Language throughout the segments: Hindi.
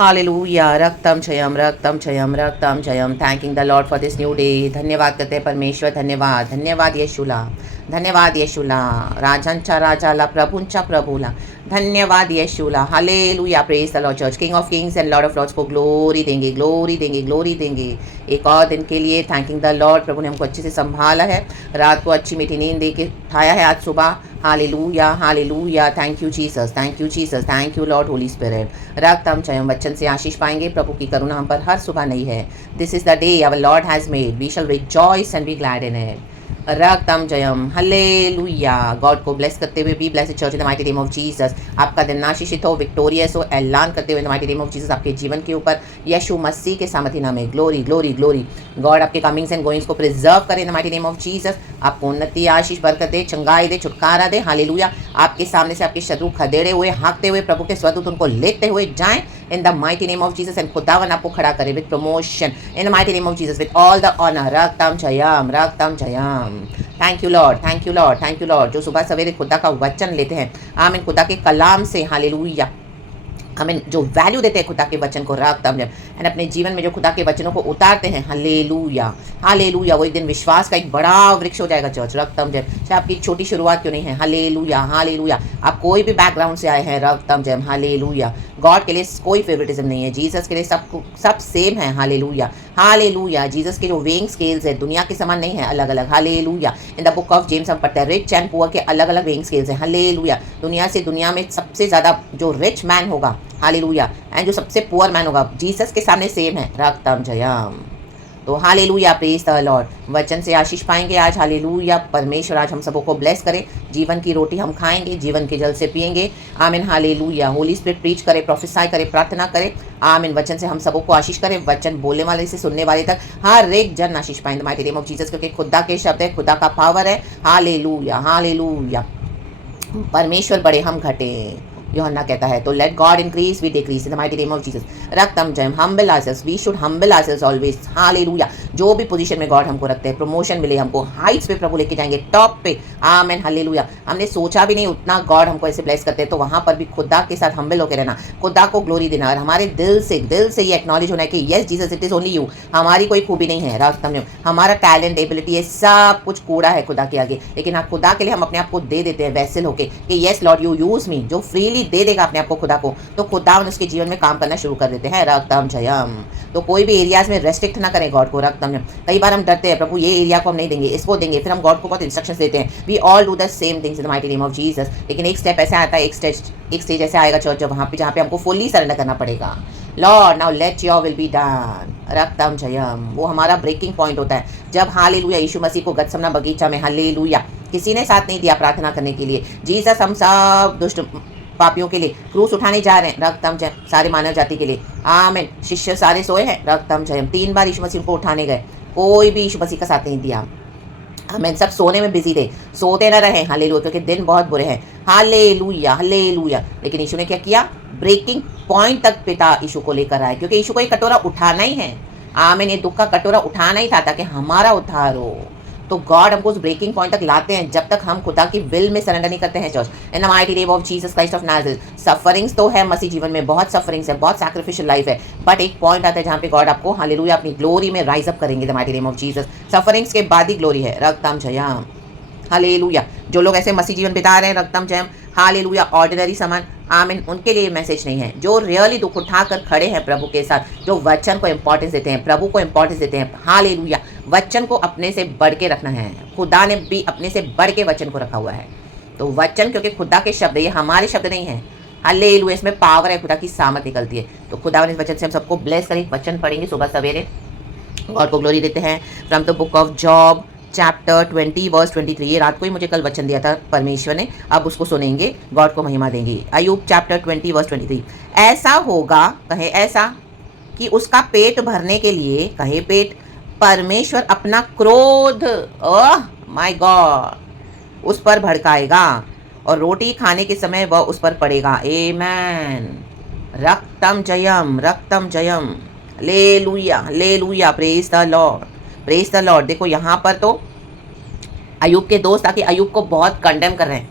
हालेलुया, रक्तम जयम, रक्तम जयम, रक्तम जयम। Thanking the lord for this new day. धन्यवाद करते हैं परमेश्वर, धन्यवाद, धन्यवाद यशुला, धन्यवाद यशुला, राजांचा राजाला, प्रभूंचा प्रभूला, धन्यवाद यशुला। हालेलुया, praise the lord church. King of kings and lord of lords को ग्लोरी देंगे, ग्लोरी देंगे, ग्लोरी देंगे एक और दिन के लिए। थैंकिंग द लॉर्ड, प्रभु ने हमको अच्छे से संभाला है, रात को अच्छी मीठी नींद दे के उठाया है आज सुबह। हालेलुया, हालेलुया, thank you Jesus, thank you Jesus, thank you lord holy spirit. रक्तम जयम, वचन से आशीष पाएंगे, प्रभु की करुणा हम पर हर सुबह नई है। This is the day our lord has made, we shall rejoice and be glad in it. रक्तम जयम, हालेलुया। गॉड को ब्लेस करते हुए, be blessed church in the mighty name of Jesus. आपका दिन आशीषित हो, विक्टोरियस हो, ऐलान करते हुए in the mighty name of Jesus आपके जीवन के ऊपर यीशु मसीह के सामर्थ्य नाम में ग्लोरी, ग्लोरी, ग्लोरी। गॉड आपके कमिंग्स एंड गोइंग्स को प्रिजर्व करे इन the mighty name of Jesus. आपको उन्नति, आशीष, बरकत दे, चंगाई दे, छुटकारा दे। हालेलुया। आपके सामने से आपके शत्रु खदेड़े हुए, हाँकते हुए प्रभु के स्वदूत उनको लेते हुए जाएं in the mighty name of Jesus. And खुदावन आपको खड़ा करे with promotion in the mighty name of Jesus, with all the honour. रक्तम जयम, रक्तम जयम। Thank you lord, thank you lord, thank you lord. जो सुबह सवेरे खुदा का वचन लेते हैं, आमीन, खुदा के कलाम से, हालेलुया, हमें जो वैल्यू देते हैं खुदा के वचन को, रक्तम जयम, एंड अपने जीवन में जो खुदा के वचनों को उतारते हैं, हालेलुया, हालेलुया, वो एक दिन विश्वास का एक बड़ा वृक्ष हो जाएगा चर्च। रक्तम जयम, चाहे आपकी छोटी शुरुआत क्यों नहीं है, हालेलुया, हालेलुया। आप कोई भी बैकग्राउंड से आए हैं, रक्तम जयम, हालेलुया। गॉड के लिए कोई फेवरेटिज्म नहीं है, जीसस के लिए सब सेम है। हालेलुया, हालेलुया। जीसस के जो वेइंग स्केल्स है दुनिया के समान नहीं है, अलग अलग। Hallelujah. In the book of James हम पढ़ते हैं रिच एंड पुअर के अलग अलग वेइंग स्केल्स हैं। हालेलुया। दुनिया से दुनिया में सबसे ज़्यादा जो रिच मैन होगा, हालेलुया, एंड जो सबसे पुअर मैन होगा, जीसस के सामने सेम है। रक्तम जयम। तो हालेलुया, प्रेज द लॉर्ड। वचन से आशीष पाएंगे आज। हालेलुया। परमेश्वर आज हम सबको ब्लेस करे। जीवन की रोटी हम खाएंगे, जीवन के जल से पिएंगे। आमीन, हालेलुया। होली स्पिरिट प्रीच करे, प्रोफेसाई करे, प्रार्थना करे। आमीन। वचन से हम सबको आशीष करे, वचन बोलने वाले से सुनने वाले तक हर एक जन आशीष पाए in the mighty name of Jesus, क्योंकि खुदा के शब्द है, खुदा का पावर है। हालेलुया, हालेलुया। परमेश्वर बड़े, हम घटे, यूहन्ना कहता है। तो let God increase, we decrease in the mighty name of Jesus. रक्तम जयम, humble ourselves, we should humble ourselves always. हालेलुया। जो भी पोजीशन में गॉड हमको रखते हैं, प्रमोशन मिले हमको, हाइट्स पे प्रभु लेके जाएंगे, टॉप पे। आमेन, हालेलुया। हमने सोचा भी नहीं उतना गॉड हमको ऐसे ब्लेस करते हैं, तो वहाँ पर भी खुदा के साथ हम्बल होकर रहना, खुदा को ग्लोरी देना, और हमारे दिल से ये एक्नॉलेज होना है कि yes Jesus, it is only you. हमारी कोई खूबी नहीं है, रक्तम जयम, हमारा टैलेंट, एबिलिटी, ये सब कुछ कूड़ा है खुदा के आगे, लेकिन हाँ, खुदा के लिए हम अपने आप को दे देते हैं वैसल होके कि yes Lord, you use me. जो फ्रीली दे देगा अपने आप को खुदा को, तो खुदा उसके जीवन में काम करना शुरू कर देते हैं। रक्तम जयम। तो कोई भी एरियाज में रेस्ट्रिक्ट ना करें गॉड को। रक्तम जयम। कई बार हम डरते हैं, प्रभु ये एरिया को हम नहीं देंगे, इसको देंगे, फिर हम गॉड को बहुत इंस्ट्रक्शंस देते हैं। We all do the same things in the mighty name of Jesus. लेकिन एक स्टेप ऐसा आता है, एक स्टेज ऐसे आएगा चर्च, जहाँ पे हमको फुल्ली सरेंडर करना पड़ेगा। Lord now let your will be done. रक्तम जयम। वो हमारा ब्रेकिंग पॉइंट होता है, जब हालेलुया यीशु मसीह को गतसमना बगीचा में, हालेलुया, किसी ने साथ नहीं दिया प्रार्थना करने के लिए। जीसस हम सब दुष्ट पापियों के लिए क्रूस उठाने जा रहे हैं। रक्तम जयम। सारे मानव जाति के लिए। आमीन। शिष्य सारे सोए हैं। रक्तम जयम। 3 बार यीशु मसीह को उठाने गए, कोई भी यीशु मसीह का साथ नहीं दिया। हमें सब सोने में बिजी थे, सोते न रहे। हालेलुया, क्योंकि दिन बहुत बुरे हैं। Hallelujah, hallelujah. लेकिन यीशु ने क्या किया, ब्रेकिंग पॉइंट तक पिता यीशु को लेकर आए, क्योंकि यीशु को ये कटोरा उठाना ही है। आमीन। ये दुख का कटोरा उठाना ही था ताकि हमारा उद्धार हो। तो गॉड हमको उस ब्रेकिंग पॉइंट तक लाते हैं जब तक हम खुदा की विल में सरेंडर नहीं करते हैं church. In the mighty name of Jesus Christ of Nazareth. Sufferings तो है मसीह जीवन में, बहुत सफरिंग्स है, बहुत सैक्रिफिशियल लाइफ है, बट एक पॉइंट आता है जहाँ पे गॉड आपको, हालेलुया, अपनी ग्लोरी में राइज अप करेंगे। The mighty name of Jesus. Sufferings के बाद ही ग्लोरी है। रक्तम जयम। हालेलुया। जो लोग ऐसे मसीह जीवन बिता रहे हैं, रक्तम जयम, हालेलुया, ऑर्डिनरी समान, आमीन, उनके लिए मैसेज नहीं है। जो रियली दुख उठाकर खड़े हैं प्रभु के साथ, जो वचन को इंपॉर्टेंस देते हैं, प्रभु को इंपॉर्टेंस देते हैं, हालेलुया, वचन को अपने से बढ़ के रखना है। खुदा ने भी अपने से बढ़ के वचन को रखा हुआ है। तो वचन, क्योंकि खुदा के शब्द, ये हमारे शब्द नहीं है। हालेलुया। इसमें पावर है, खुदा की सामत निकलती है। तो खुदा ने इस वचन से हम सबको ब्लेस करें। वचन पढ़ेंगे सुबह सवेरे, गॉड को ग्लोरी देते हैं। From the book of Job chapter 20 verse 23। ये रात को ही मुझे कल वचन दिया था परमेश्वर ने, अब उसको सुनेंगे, गॉड को महिमा देंगे। अय्यूब चैप्टर 20 वर्स 23। ऐसा होगा, कहे ऐसा, कि उसका पेट भरने के लिए, कहे पेट, परमेश्वर अपना क्रोध, ओह माय गॉड, उस पर भड़काएगा, और रोटी खाने के समय वह उस पर पड़ेगा। आमेन। रक्तम जयम, रक्तम जयम। हालेलुया, हालेलुया, praise the lord, praise the lord. देखो यहाँ पर तो अय्यूब के दोस्त आके अय्यूब को बहुत कंडेम कर रहे हैं।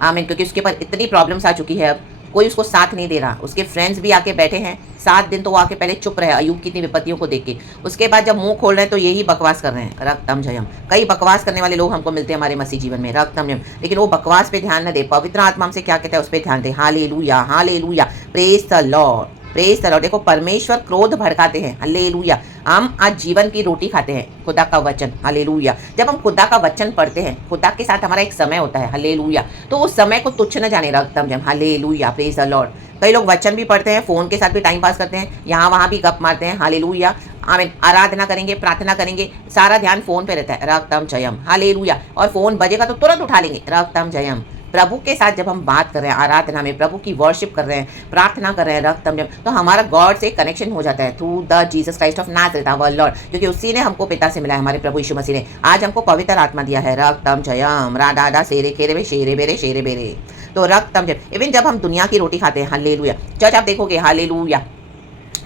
आमीन। क्योंकि उसके पास इतनी प्रॉब्लम्स आ चुकी है अब, कोई उसको साथ नहीं दे रहा, उसके फ्रेंड्स भी आके बैठे हैं 7 दिन, तो वो आके पहले चुप रहे अयूब की इतनी विपत्तियों को देख के, उसके बाद जब मुंह खोल रहे हैं तो यही बकवास कर रहे हैं। रक्तम जयम। कई बकवास करने वाले लोग हमको मिलते हैं हमारे मसीह जीवन में, रक्तम जयम, लेकिन वो बकवास पे ध्यान न दे, पवित्र आत्मा हमसे क्या कहता है उस पर ध्यान दे। हालेलुया, हालेलुया, praise the lord, praise the lord. देखो परमेश्वर क्रोध भड़काते हैं, हालेलुया। हम आज जीवन की रोटी खाते हैं, खुदा का वचन, हालेलुया। जब हम खुदा का वचन पढ़ते हैं, खुदा के साथ हमारा एक समय होता है, हालेलुया, तो उस समय को तुच्छ न जाने, रक्तम जयम, हालेलुया, प्रेज द लॉर्ड। कई लोग वचन भी पढ़ते हैं, फोन के साथ भी टाइम पास करते हैं, यहाँ वहाँ भी गप मारते हैं, हालेलुया, आमीन, आराधना करेंगे, प्रार्थना करेंगे, सारा ध्यान फोन पे रहता है, रक्तम जयम, हालेलुया। और फोन बजेगा तो तुरंत उठा लेंगे, रक्तम जयम। प्रभु के साथ जब हम बात कर रहे हैं, आराधना में प्रभु की वर्शिप कर रहे हैं, प्रार्थना कर रहे हैं, रक्तम जयम, तो हमारा गॉड से कनेक्शन हो जाता है through the Jesus Christ of Nazareth our lord, क्योंकि उसी ने हमको पिता से मिला है, हमारे प्रभु यीशु मसीह ने आज हमको पवित्र आत्मा दिया है, रक्तम जयम, राधा सेरे खेरे में शेरे बेरे शेरे बेरे, तो रक्तम जयम। इवन जब हम दुनिया की रोटी खाते हैं, हालेलुया, चर्च आप देखोगे, हालेलुया,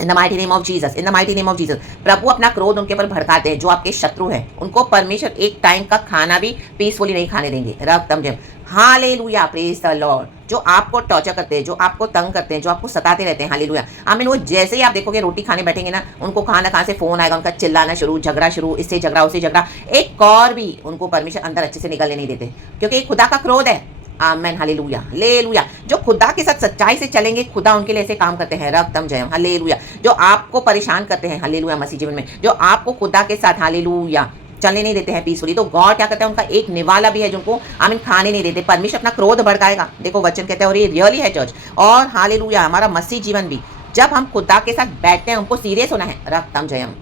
in the mighty name of Jesus, in the mighty name of Jesus, प्रभु अपना क्रोध उनके ऊपर भड़काते हैं जो आपके शत्रु हैं, उनको परमेश्वर एक टाइम का खाना भी पीसफुली नहीं खाने देंगे, रक्तम जयम, हालेलुया, प्रेज द लॉर्ड। जो आपको टॉर्चर करते हैं, जो आपको तंग करते हैं, जो आपको सताते रहते हैं, हालेलुया, आमीन, वो जैसे ही आप देखोगे रोटी खाने बैठेंगे ना, उनको कहाँ से फोन आएगा, उनका चिल्लाना शुरू, झगड़ा शुरू, इससे झगड़ा उससे झगड़ा, एक और भी उनको परमेश्वर अंदर अच्छे से निकलने नहीं देते, क्योंकि खुदा का क्रोध है, आमेन, हालेलुया, हालेलुया। जो खुदा के साथ सच्चाई से चलेंगे, खुदा उनके लिए ऐसे काम करते हैं, रक्तम जयम, हालेलुया। जो आपको परेशान करते हैं, हालेलुया, मसीह जीवन में, जो आपको खुदा के साथ, हालेलुया, चलने नहीं देते हैं पीसफुली, तो गॉड क्या करता है, उनका एक निवाला भी है जिनको आमीन खाने नहीं देते, परमेश्वर अपना क्रोध भड़काएगा, देखो वचन कहते हैं, और ये रियली है चर्च, और हालेलुया, हमारा मसीह जीवन भी, जब हम खुदा के साथ बैठते हैं, हमको सीरियस होना है, रक्तम जयम,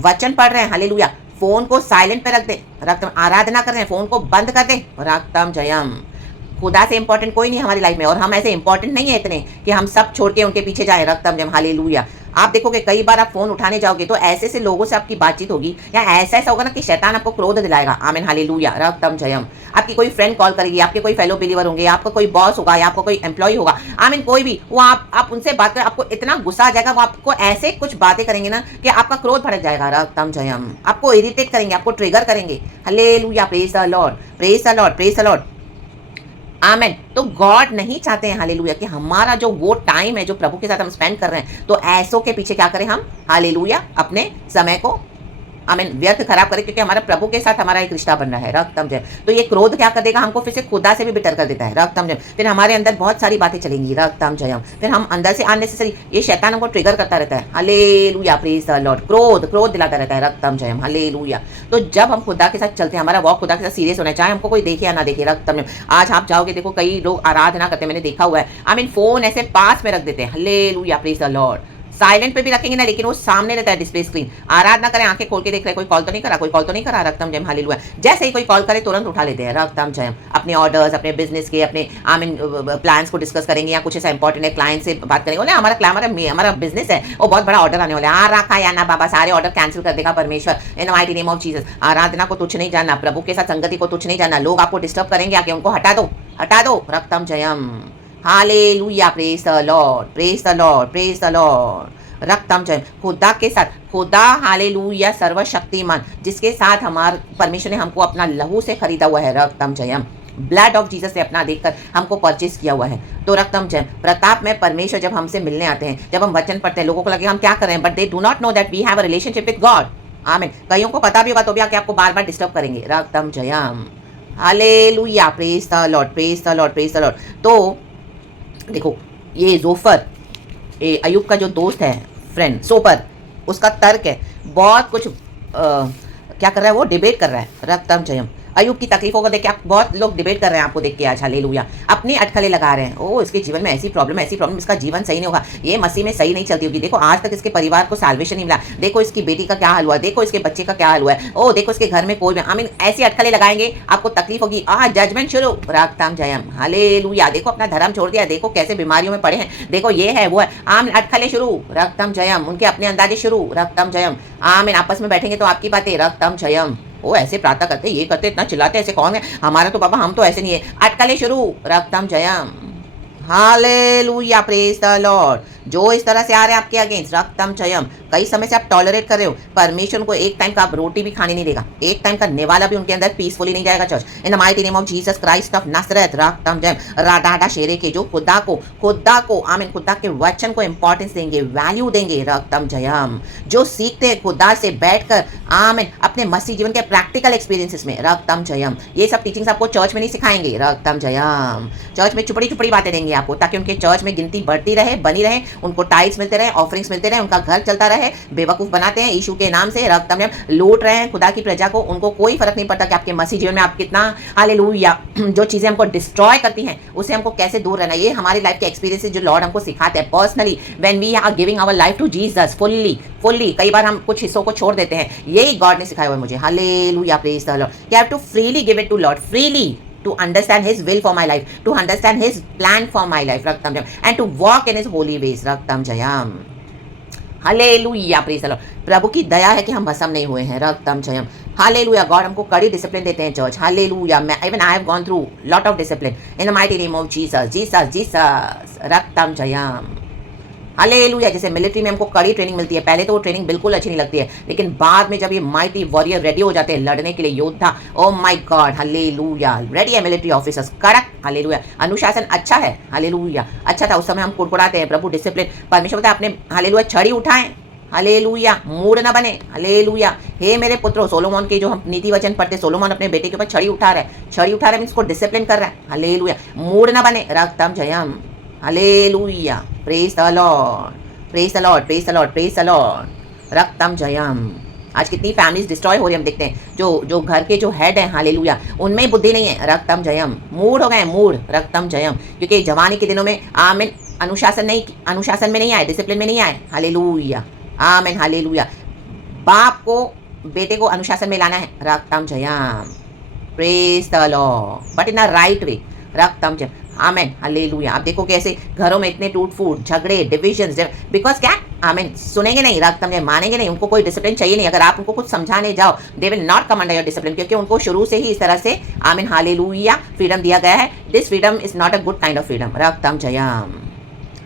वचन पढ़ रहे हैं, हालेलुया, फोन को साइलेंट पे रख दे, रक्तम, आराधना कर रहे हैं, फोन को बंद कर दे, रक्तम जयम। खुदा से इंपॉर्टेंट कोई नहीं हमारी लाइफ में, और हम ऐसे इंपॉर्टेंट नहीं है इतने कि हम सब छोड़ के उनके पीछे जाए, रक्तम जयम, हालेलुया। आप देखोगे कई बार आप फोन उठाने जाओगे तो ऐसे से लोगों से आपकी बातचीत होगी, या ऐसा ऐसा होगा ना कि शैतान आपको क्रोध दिलाएगा, आमीन, हालेलुया, रक्तम जयम। आपकी कोई फ्रेंड कॉल करेगी, आपके कोई फेलो बिलीवर होंगे, आपका कोई बॉस होगा, या आपका कोई एम्प्लॉय होगा, आमीन, कोई भी, वो आप उनसे बात करें, आपको इतना गुस्सा आ जाएगा, वो आपको ऐसे कुछ बातें करेंगे ना कि आपका क्रोध भड़क जाएगा, रक्तम जयम, आपको इरिटेट करेंगे, आपको ट्रिगर करेंगे, hallelujah, praise the lord, praise the lord, praise the lord, आमेन। तो गॉड नहीं चाहते हैं, हालेलुया, कि हमारा जो वो टाइम है जो प्रभु के साथ हम स्पेंड कर रहे हैं, तो ऐसों के पीछे क्या करें हम, हालेलुया, अपने समय को आमीन व्यर्थ खराब करे, क्योंकि हमारा प्रभु के साथ हमारा एक रिश्ता बन रहा है, रक्तम जयम। तो ये क्रोध क्या कर देगा, हमको फिर से खुदा से भी बिटर कर देता है, रक्तम जयम। फिर हमारे अंदर बहुत सारी बातें चलेंगी, रक्तम जयम। फिर हम अंदर से अननेसेसरी, ये शैतान हमको ट्रिगर करता रहता है, हालेलुया, प्रेज द लॉर्ड, क्रोध दिलाता रहता है, रक्तम जयम, हालेलुया। तो जब हम खुदा के साथ चलते हैं, हमारा वॉक खुदा के साथ सीरियस होना है, चाहे हमको कोई देखे या ना देखे, रक्तम जयम। आज आप जाओगे, देखो कई लोग आराधना करते हैं, मैंने देखा हुआ है, आमीन, फोन ऐसे पास में रख देते हैं, hallelujah, praise the Lord. Silent पे भी रखेंगे ना, लेकिन वो सामने रहता है डिस्प्ले स्क्रीन, आराधना करें, आंखें खोल के देख रहे, कोई कॉल तो नहीं करा, कोई कॉल तो नहीं करा, रक्तम जयम, हालेलुया। जैसे ही कोई कॉल करे तुरंत उठा लेते हैं, रक्तम जयम। अपने ऑर्डर्स, अपने बिजनेस के, अपने आमीन प्लान्स को डिस्कस करेंगे, या कुछ ऐसा इंपॉर्टेंट है, क्लाइंट से बात करेंगे, बोले हमारा बिजनेस है, वो बहुत बड़ा ऑर्डर आने वाला है, आ रखा या ना बाबा, सारे ऑर्डर कैंसिल कर देगा परमेश्वर, इन माइटी नेम ऑफ जीसस। आराधना को तुच्छ नहीं जानना, प्रभु के साथ संगति को तुच्छ नहीं जानना, लोग आपको डिस्टर्ब करेंगे आके, उनको हटा दो, रक्तम जयम, हालेलुया, praise the lord, praise the lord, praise the lord, रक्तम जयम। खुदा के साथ, खुदा हालेलुया सर्वशक्तिमान, जिसके साथ हमारे परमेश्वर ने हमको अपना लहू से खरीदा हुआ है, रक्तम जयम, ब्लड ऑफ जीसस से अपना देखकर हमको परचेज किया हुआ है, तो रक्तम जयम। प्रताप में परमेश्वर जब हमसे मिलने आते हैं, जब हम वचन पढ़ते हैं, लोगों को लगे हम क्या कर रहे हैं, but they do not know that we have a relationship with God, आमीन। कईयों को पता भी होगा तो भी आके आपको बार बार डिस्टर्ब करेंगे, रक्तम जयम, हालेलुया, praise the lord, praise the lord, praise the lord. तो देखो ये जोफर, अयूब का जो दोस्त है, फ्रेंड सोपर, उसका तर्क है, बहुत कुछ क्या कर रहा है, वो डिबेट कर रहा है, रक्तम जयम। अयूब की तकलीफों को देख के आप बहुत लोग डिबेट कर रहे हैं, आपको देख के आज, हालेलुया, अपनी अटकलें लगा रहे हैं, ओ इसके जीवन में ऐसी प्रॉब्लम, इसका जीवन सही नहीं होगा, ये मसीह में सही नहीं चलती होगी, देखो आज तक इसके परिवार को साल्वेशन नहीं मिला, देखो इसकी बेटी का क्या हाल हुआ, देखो इसके बच्चे का क्या हाल हुआ है, ओ देखो इसके घर में कोई, आई मीन ऐसी अटकलें लगाएंगे, आपको तकलीफ होगी, जजमेंट शुरू, रक्तम जयम, हालेलुया। देखो अपना धर्म छोड़ दिया, देखो कैसे बीमारियों में पड़े हैं, देखो ये है वो है, अटकलें शुरू, रक्तम जयम, उनके अपने अंदाजे शुरू, रक्तम जयम, आमीन। आपस में बैठेंगे तो आपकी बातें, रक्तम जयम। वो ऐसे प्रार्थना करते, ये करते, इतना चिल्लाते, ऐसे कौन है, हमारा तो बाबा, हम तो ऐसे नहीं है, अटकलें शुरू, रक्तम जयम, हालेलुया, प्रेज द लॉर्ड। जो इस तरह से आ रहे हैं आपके अगेंस्ट, रक्तम चयम, कई समय से आप टॉलरेट कर रहे हो, परमेश्वर को एक टाइम का आप रोटी भी खाने नहीं देगा, एक टाइम का निवाला भी उनके अंदर पीसफुली नहीं जाएगा church. In the mighty name of Jesus Christ of Nazareth, रक्तम चयम, राडाडा शेरे के जो खुदा को आमीन, खुदा के वचन को इंपॉर्टेंस देंगे, वैल्यू देंगे, रक्तम जयम, जो सीखते हैं खुदा से बैठकर आमीन अपने मसीह जीवन के प्रैक्टिकल एक्सपीरियंसेस में, रक्तम जयम, ये सब टीचिंग्स आपको चर्च में नहीं सिखाएंगे, रक्तम जयम, चर्च में चुपड़ी चुपड़ी बातें देंगे आपको, ताकि उनके चर्च में गिनती बढ़ती रहे, बनी रहे, उनको टाइल्स मिलते रहे, ऑफरिंग्स मिलते रहे, उनका घर चलता रहे। बेवकूफ बनाते हैं यीशु के नाम से, रक्तम जयम, लूट रहे हैं खुदा की प्रजा को, उनको कोई फर्क नहीं पड़ता कि आपके मसीह जीवन में आप कितना हालेलुया, जो चीजें हमको डिस्ट्रॉय करती हैं उससे हमको कैसे दूर रहना। ये हमारी लाइफ के एक्सपीरियंसेस जो लॉर्ड हमको सिखाते हैं personally, when we are giving our life to Jesus fully. कई बार हम कुछ हिस्सों को छोड़ देते हैं, यही गॉड ने सिखाया हुआ है मुझे, hallelujah, praise the lord. You have to freely give it to lord, freely, to understand his will for my life, to understand his plan for my life, raktam jayam, and to walk in his holy ways, raktam jayam, हालेलुया, प्रेज द लॉर्ड। प्रभु की दया है कि हम भस्म नहीं हुए हैं, रक्तम जयम, हालेलुया। गॉड हमको कड़ी डिसिप्लिन देते हैं चर्च, हालेलुया। Even I have gone through lot of discipline in the mighty name of Jesus, Jesus Jesus, रक्तम जयम, हालेलुया। जैसे मिलिट्री में हमको कड़ी ट्रेनिंग मिलती है, पहले तो वो ट्रेनिंग बिल्कुल अच्छी नहीं लगती है, लेकिन बाद में जब ये माइटी वॉरियर रेडी हो जाते हैं लड़ने के लिए, योद्धा, oh my God, hallelujah, ready है मिलिट्री ऑफिसर्स, कड़क, हालेलुया। अनुशासन अच्छा है, हालेलुया, अच्छा था। उस समय हम कुड़कुड़ाते हैं, प्रभु डिसिप्लिन, परमेश्वर बताए आपने हालेलुया छड़ी उठाएं, हालेलुया, मूड न बने, हालेलुया। हे मेरे पुत्रों, सोलोमन के जो हम नीति वचन पढ़ते, सोलोमन अपने बेटे के ऊपर छड़ी उठा रहा है, छड़ी उठा रहा है, इसको डिसिप्लिन कर रहा है, हालेलुया, मूड न बने, रक्तम जयम, हालेलुया, praise the lord, praise the lord, praise the lord, praise the lord, रक्तम जयम। आज कितनी फैमिलीज डिस्ट्रॉय हो रही है, हम देखते हैं जो घर के जो हेड हैं, हालेलुया, उनमें बुद्धि नहीं है, रक्तम जयम, मूड हो गए, मूड, रक्तम जयम, क्योंकि जवानी के दिनों में आमीन अनुशासन में नहीं आए, डिसिप्लिन में नहीं आए, हालेलुया, आमीन, हालेलुया। बाप को बेटे को अनुशासन में लाना है, रक्तम जयम, praise the lord, but in a right way, रक्तम जयम, आमेन, हालेलुया। आप देखो कैसे घरों में इतने टूट फूट, झगड़े, डिविजन्स, बिकॉज क्या, आमेन, सुनेंगे नहीं, रक्तम जयम, मानेंगे नहीं, उनको कोई डिसिप्लिन चाहिए नहीं। अगर आप उनको कुछ समझाने जाओ, they will not come under your discipline, क्योंकि उनको शुरू से ही इस तरह से आमेन, हालेलुया, फ्रीडम दिया गया है। This freedom is not a good kind of freedom, रक्तम जयम,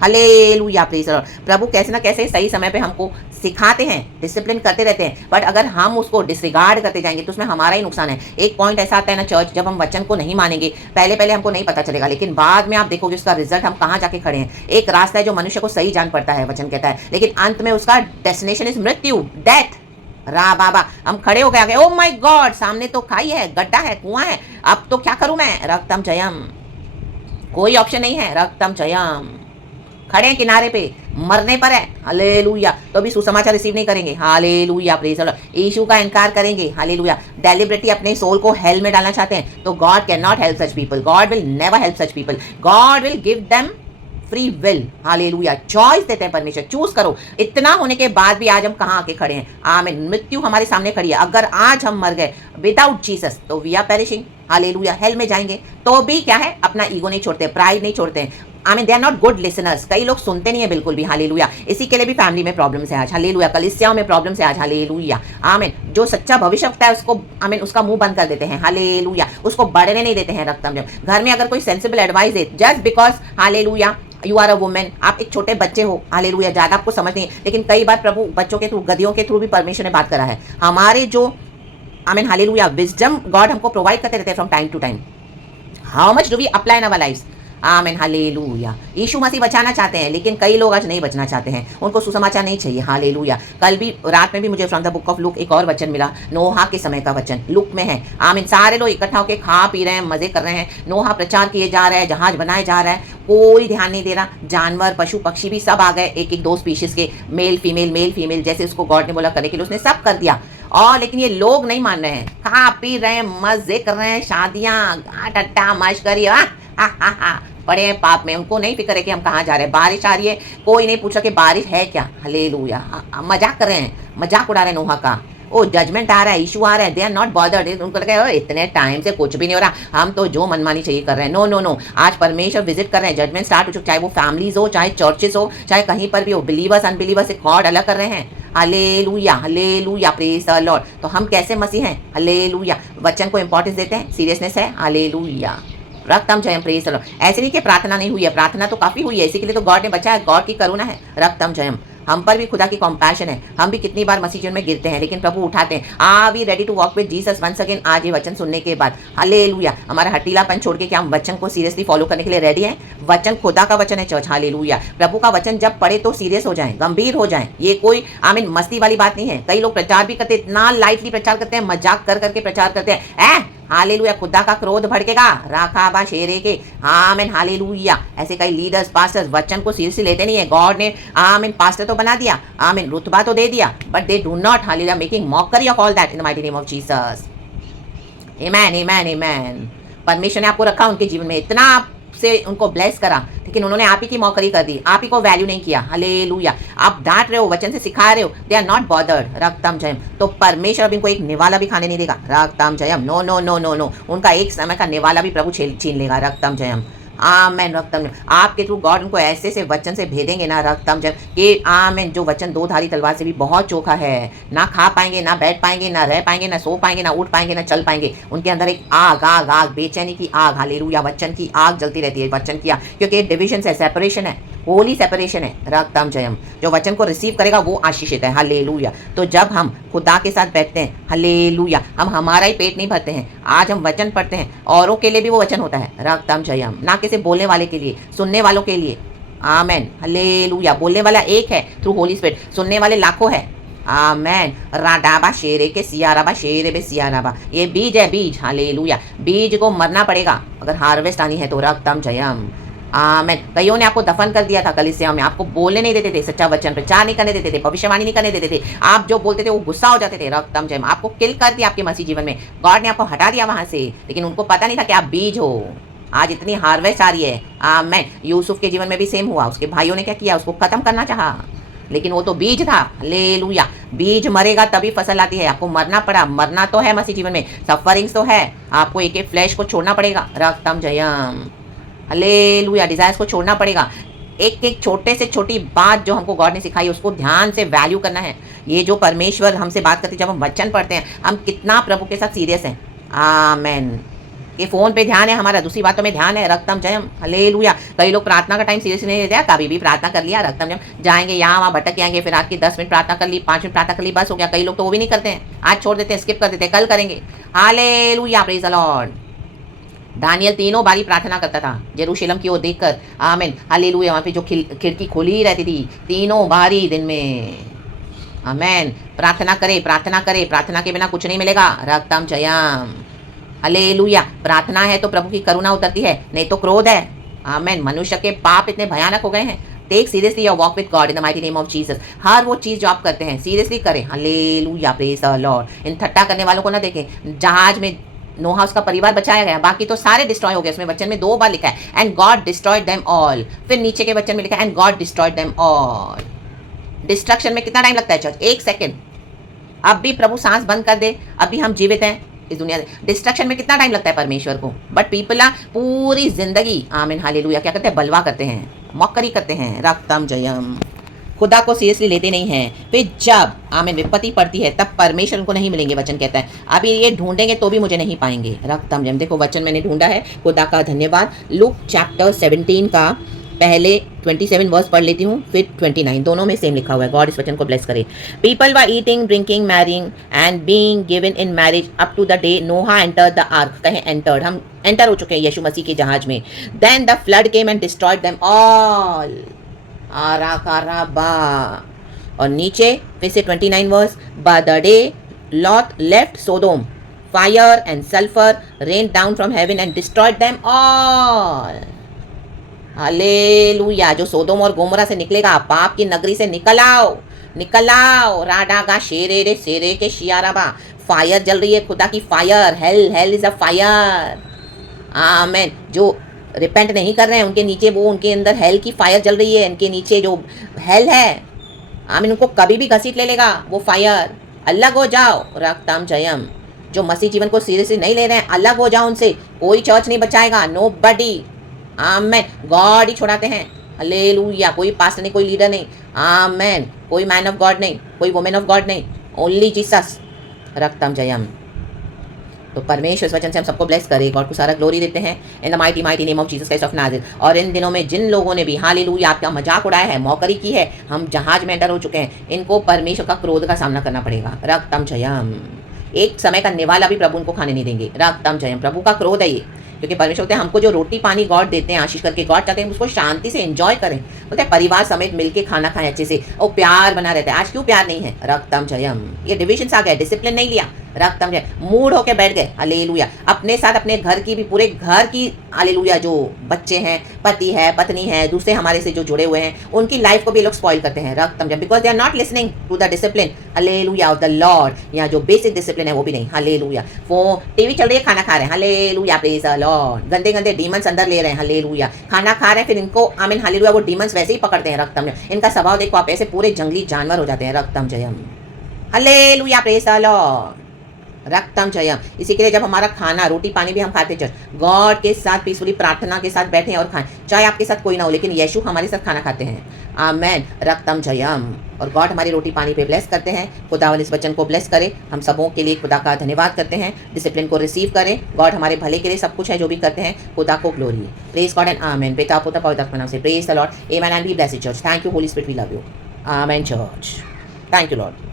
हालेलुया, प्रेज द लॉर्ड। प्रभु कैसे ना कैसे सही समय पे हमको सिखाते हैं, डिसिप्लिन करते रहते हैं, बट अगर हम उसको डिसरिगार्ड करते जाएंगे तो उसमें हमारा ही नुकसान है। एक पॉइंट ऐसा आता है ना चर्च, जब हम वचन को नहीं मानेंगे, पहले हमको नहीं पता चलेगा, लेकिन बाद में आप देखोगे उसका रिजल्ट हम कहाँ जाके खड़े हैं। एक रास्ता है जो मनुष्य को सही जान पड़ता है, वचन कहता है, लेकिन अंत में उसका डेस्टिनेशन इज मृत्यु, डेथ। रा बाबा, हम खड़े हो गए, ओ माय गॉड, सामने तो खाई है, गड्ढा है, कुआं है, अब तो क्या करूं मैं, रक्तम जयम, कोई ऑप्शन नहीं है, रक्तम जयम, खड़े हैं किनारे पे, मरने पर है, हालेलुया, तो भी सुसमाचार रिसीव नहीं करेंगे, हालेलुया, प्रेज द लॉर्ड। यीशु का इनकार करेंगे, हालेलुया, डेलिबरेटली अपने सोल को हेल में डालना चाहते हैं, तो God can not help such people, God will never help such people, God will give them free will, hallelujah, choice देते हैं परमेश्वर, चूज करो। इतना होने के बाद भी आज हम कहाँ आके खड़े हैं, आमीन, मृत्यु हमारे सामने खड़ी है। अगर आज हम मर गए विदाउट जीसस तो we are perishing, hallelujah, hell में जाएंगे। तो भी क्या है, अपना ईगो नहीं छोड़ते, प्राइड नहीं छोड़ते हैं, आमीन, they are not good listeners, कई लोग सुनते नहीं है बिल्कुल भी, हालेलुया। इसी के लिए भी फैमिली में प्रॉब्लम्स है आज, हालेलुया, कलीसियाओं में प्रॉब्लम्स है आज, हालेलुया, आमीन। जो सच्चा भविष्य रखता है उसको आमीन उसका मुंह बंद कर देते हैं, हालेलुया, उसको बढ़ने नहीं देते हैं, रक्तम जयम। घर में अगर कोई सेंसिबल एडवाइस दे, just because hallelujah you are a woman, आप एक छोटे बच्चे हो, हालेलुया, ज्यादा आपको समझ नहीं है, लेकिन कई बार प्रभु बच्चों के थ्रू, गदियों के थ्रू भी परमेश्वर ने बात करा है। हमारे जो आमीन, हालेलुया, विजडम गॉड हमको प्रोवाइड करते रहते हैं from time to time. How much do we apply in our lives, आमीन, हालेलुया। यीशु मसीह बचाना चाहते हैं, लेकिन कई लोग आज नहीं बचना चाहते हैं, उनको सुसमाचार नहीं चाहिए, हालेलुया। कल भी रात में भी मुझे from the book of look एक और वचन मिला, नोहा के समय का वचन, लूक में है, आमीन। सारे लोग इकट्ठा होकर खा पी रहे हैं, मजे कर रहे हैं, नोहा प्रचार किए जा रहे हैं, जहाज बनाए जा रहा है, कोई ध्यान नहीं दे रहा। जानवर, पशु पक्षी भी सब आ गए, एक एक दो स्पीशीज के, मेल फीमेल, जैसे उसको गॉड ने बोला करने के लिए, उसने सब कर दिया। और लेकिन ये लोग नहीं मान रहे हैं, खा पी रहे हैं, मजे कर रहे हैं, शादियां, टट्टा मशकरी, पड़े हैं पाप में, उनको नहीं फिक्र है कि हम कहाँ जा रहे हैं। बारिश आ रही है, कोई नहीं पूछा कि बारिश है क्या, हालेलुया, मजाक कर रहे हैं, मजाक उड़ा रहे हैं नोहा का। ओ जजमेंट आ रहा है, इशू आ रहा है, दे आर नॉट बॉदर्ड, उनको लगा इतने टाइम से कुछ भी नहीं हो रहा, हम तो जो मनमानी चाहिए कर रहे हैं। नो नो नो, आज परमेश्वर विजिट कर रहे हैं, जजमेंट स्टार्ट हो चुका, चाहे वो फैमिलीज हो, चाहे चर्चेस हो, चाहे कहीं पर भी हो, बिलीवर्स अनबिलीवर्स से गॉड अलग कर रहे हैं, हालेलुया, हालेलुया, प्रेज द लॉर्ड। तो हम कैसे मसीह हैं, हालेलुया, वचन को इंपॉर्टेंस देते हैं, सीरियसनेस है, हालेलुया, रक्तम जयम, प्रेज द लॉर्ड। ऐसे नहीं कि प्रार्थना नहीं हुई है, प्रार्थना तो काफ़ी हुई है, इसी के लिए तो गॉड ने बचाया, गॉड की करुणा है। रक्तम जयम, हम पर भी खुदा की कॉम्पैशन है। हम भी कितनी बार मसीह जीवन में गिरते हैं, लेकिन प्रभु उठाते हैं। Are we ready to walk with Jesus once again? आज ये वचन सुनने के बाद हालेलुया, हमारा हटीलापन छोड़ के क्या हम वचन को सीरियसली फॉलो करने के लिए रेडी हैं? वचन खुदा का वचन है चर्च, हालेलुया। प्रभु का वचन जब पढ़े तो सीरियस हो जाएं, गंभीर हो जाएं। ये कोई मस्ती वाली बात नहीं है। कई लोग प्रचार भी करते, इतना लाइटली प्रचार करते हैं, मजाक कर करके प्रचार करते हैं। हालेलुया, खुदा का क्रोध भड़केगा, राखाबा शेरे के। आमीन, हालेलुया। ऐसे कई लीडर्स, पास्टर्स वचन को सीरियसली लेते नहीं है। गॉड ने आमीन पास्टर तो बना दिया, आमीन रुतबा तो दे दिया, बट दे डू नॉट, हालेलुया, making mockery of all that in the mighty name of Jesus. आमेन, आमेन, आमेन। परमेश्वर ने आपको रखा उनके जीवन में, इतना से उनको ब्लेस करा, लेकिन उन्होंने आप ही की मौकरी कर दी, आप ही को वैल्यू नहीं किया। हालेलुया, आप डांट रहे हो, वचन से सिखा रहे हो, दे आर नॉट बॉदर्ड। रक्तम जयम, तो परमेश्वर अब इनको एक निवाला भी खाने नहीं देगा। रक्तम जयम, no no no no no, उनका एक समय का निवाला भी प्रभु छीन लेगा। रक्तम जयम, आमेन। रक्तम जयम, आपके थ्रू गॉड उनको ऐसे से वचन से भेदेंगे ना, रक्तम जयम कि आमेन, जो वचन दो धारी तलवार से भी बहुत चोखा है। ना खा पाएंगे, ना बैठ पाएंगे, ना रह पाएंगे, ना सो पाएंगे, ना उठ पाएंगे, ना चल पाएंगे। उनके अंदर एक आग आग आग, बेचैनी की आग, हालेलुया, वचन की आग जलती रहती है, वचन की आग, क्योंकि डिविजन है, सेपरेशन है, होली सेपरेशन है। रक्तम जयम, जो वचन को रिसीव करेगा वो आशीषित है। हालेलुया। तो जब हम खुदा के साथ बैठते हैं, हालेलुया, हम हमारा ही पेट नहीं भरते हैं। आज हम वचन पढ़ते हैं, औरों के लिए भी वो वचन होता है। रक्तम जयम, ना किसी बोलने वाले के लिए, सुनने वालों के लिए। आमेन, हालेलुया। बोलने वाला एक है थ्रू होली स्पिरिट, सुनने वाले लाखों है। आमेन। राडाबा शेरे के सियाराबा शेरे बे सियाराबा, ये बीज है, बीज। हालेलुया, बीज को मरना पड़ेगा अगर हार्वेस्ट आनी है तो। रक्तम जयम, आमेन। कईयों ने आपको दफन कर दिया था कलीसिया में, आपको बोलने नहीं देते थे, सच्चा वचन प्रचार नहीं करने देते थे, भविष्यवाणी नहीं करने देते थे। आप जो बोलते थे वो गुस्सा हो जाते थे। रक्तम जयम, आपको किल कर दिया आपके मसीह जीवन में, गॉड ने आपको हटा दिया वहां से, लेकिन उनको पता नहीं था कि आप बीज हो। आज इतनी हार्वेस्ट आ रही है। आमेन। यूसुफ के जीवन में भी सेम हुआ, उसके भाइयों ने क्या किया, उसको खत्म करना चाहा, लेकिन वो तो बीज था। हालेलुया, बीज मरेगा तभी फसल आती है। आपको मरना पड़ा, मरना तो है मसीह जीवन में, सफरिंग्स तो है, आपको एक एक फ्लैश को छोड़ना पड़ेगा। रक्तम जयम, हालेलुया, डिजायर्स को छोड़ना पड़ेगा। एक एक छोटे से छोटी बात जो हमको गॉड ने सिखाई उसको ध्यान से वैल्यू करना है। ये जो परमेश्वर हमसे बात करते, जब हम वचन पढ़ते हैं, हम कितना प्रभु के साथ सीरियस हैं। आमेन। ये फोन पे ध्यान है हमारा, दूसरी बातों में ध्यान है। रक्तम जयम, हालेलुया। कई लोग प्रार्थना का टाइम सीरियस नहीं लेते हैं, कभी भी प्रार्थना कर लिया, रक्तम जयम, जाएंगे यहाँ वहाँ भटक आएंगे, फिर रात की 10 मिनट प्रार्थना कर ली, 5 मिनट प्रार्थना कर ली, बस हो गया। कई लोग तो वो भी नहीं करते हैं, आज छोड़ देते हैं, स्किप कर देते हैं, कल करेंगे। Hallelujah, praise the lord. दानियल तीनों बारी प्रार्थना करता था जेरूशलेम की ओर देखकर। आमीन, हालेलुया। वहाँ पे जो खिड़की खुली रहती थी तीनों बारी दिन में। आमीन। प्रार्थना करे, प्रार्थना करे, प्रार्थना के बिना कुछ नहीं मिलेगा। रक्तम जयम, हालेलुया। प्रार्थना है तो प्रभु की करुणा उतरती है, नहीं तो क्रोध है। आमीन। मनुष्य के पाप इतने भयानक हो गए हैं। Take seriously your walk with God in the mighty name of Jesus. हर वो चीज़ जो आप करते हैं सीरियसली करें। हालेलुया, प्रेज द लॉर्ड। इन ठट्टा करने वालों को ना देखें। जहाज में नोहा उसका परिवार बचाया गया, बाकी तो सारे डिस्ट्रॉय हो गए। उसमें वचन में 2 बार लिखा है and God destroyed them all, फिर नीचे के वचन में लिखा है and God destroyed them all. Destruction में कितना टाइम लगता है चर्च? 1 सेकेंड। अब भी प्रभु सांस बंद कर दे, अभी हम जीवित हैं इस दुनिया में। डिस्ट्रक्शन में कितना टाइम लगता है परमेश्वर को? बट पीपल पूरी जिंदगी, आमीन, हालेलुया, क्या करते हैं? बलवा करते हैं, मौकरी करते हैं। रक्तम जयम, खुदा को सीरियसली लेते नहीं हैं। फिर जब आमीन विपत्ति पड़ती है तब परमेश्वर उनको नहीं मिलेंगे। वचन कहता है अभी ये ढूंढेंगे तो भी मुझे नहीं पाएंगे। रक्तम जयम, देखो वचन मैंने ढूंढा है, खुदा का धन्यवाद। लूक चैप्टर 17 का पहले 27 वर्स पढ़ लेती हूँ, फिर 29, दोनों में सेम लिखा हुआ है। गॉड इस वचन को ब्लेस करे। People were eating, drinking, marrying and being given in marriage up to the day Noah entered the ark. कहें एंटर्ड, हम एंटर हो चुके हैं यीशु मसीह के जहाज में। Then the flood came and destroyed them all. आरा कारा बा। और नीचे फिर से 29 verse, by the day Lot left Sodom, fire and sulphur rain down from heaven and destroyed them all. हालेलुया। जो सोदोम और गोमोरा से निकलेगा, पाप की नगरी से निकल आओ, निकल आओ। राडागा शेरे रे शेरे के शियाराबा। फायर जल रही है, खुदा की fire. Hell is a fire. आमेन। जो रिपेंट नहीं कर रहे हैं उनके नीचे वो, उनके अंदर हेल की फायर जल रही है। इनके नीचे जो हेल है, आमीन, उनको कभी भी घसीट ले लेगा वो फायर। अलग हो जाओ। रक्तम जयम। जो मसीह जीवन को सीरियसली नहीं ले रहे हैं, अलग हो जाओ उनसे। कोई चर्च नहीं बचाएगा, नो बडी। आमेन। गॉड ही छुड़ाते हैं। हालेलुया। कोई पास्टर नहीं, कोई लीडर नहीं। आमेन। कोई मैन ऑफ गॉड नहीं, कोई वुमेन ऑफ गॉड नहीं, ओनली जीसस। रक्तम जयम। तो परमेश्वर इस वचन से हम सबको ब्लेस करे, गॉड को सारा ग्लोरी देते हैं इन the mighty mighty name of Jesus Christ of Nazareth. और इन दिनों में जिन लोगों ने भी हालेलुया आपका मजाक उड़ाया है, मौकरी की है, हम जहाज में एंटर हो चुके हैं, इनको परमेश्वर का क्रोध का सामना करना पड़ेगा। रक्तम जयम, एक समय का निवाला भी प्रभु उनको खाने नहीं देंगे। रक्तम जयम, प्रभु का क्रोध है ये, क्योंकि परमेश्वर होते हैं हमको जो रोटी पानी गॉड देते हैं आशीष करके, गॉड चाहते हैं उसको शांति से एंजॉय करें। बोलते हैं परिवार समेत मिलके खाना खाएं अच्छे से, और प्यार बना रहता है। आज क्यों प्यार नहीं है? रक्तम जयम, ये डिविजन्स आ गए, डिसिप्लिन नहीं लिया। रक्तम जय, मूड होके बैठ गए। हालेलुया, अपने साथ अपने घर की भी, पूरे घर की हालेलुया, जो बच्चे हैं, पति है, पत्नी है, दूसरे हमारे से जो जुड़े हुए हैं, उनकी लाइफ को भी लोग स्पॉइल करते हैं। रक्तम जय, because they are not listening to the discipline hallelujah of the lord. यहाँ जो बेसिक डिसिप्लिन है वो भी नहीं। हालेलुया, वो टीवी चल रही है, खाना खा रहे हैं, हालेलुया प्रेज द लॉर्ड, गंदे गंदे डीमंस अंदर ले रहे हैं। हालेलुया, खाना खा रहे हैं, फिर इनको आमीन हालेलुया वो डीमंस वैसे ही पकड़ते हैं। रक्तम जय, इनका स्वभाव देखो आप, ऐसे पूरे जंगली जानवर हो जाते हैं। रक्तम जयम, हालेलुया प्रेज द लॉर्ड, रक्तम जयम। इसी के लिए जब हमारा खाना रोटी पानी भी हम खाते चल, गॉड के साथ पीसफुली प्रार्थना के साथ बैठें और खाएं, चाहे आपके साथ कोई ना हो, लेकिन यीशु हमारे साथ खाना खाते हैं। आमेन, रक्तम जयम। और गॉड हमारी रोटी पानी पे ब्लेस करते हैं। खुदावन इस वचन को ब्लेस करे। हम सबों के लिए खुदा का धन्यवाद करते हैं। डिसिप्लिन को रिसीव करें। गॉड हमारे भले के लिए सब कुछ है जो भी करते हैं, खुदा को glory. Praise God and amen. पिता पुत्र पवित्र आत्मा नाम से praise the lord, amen and be blessed church. Thank you holy spirit, we love you. Amen church, thank you Lord.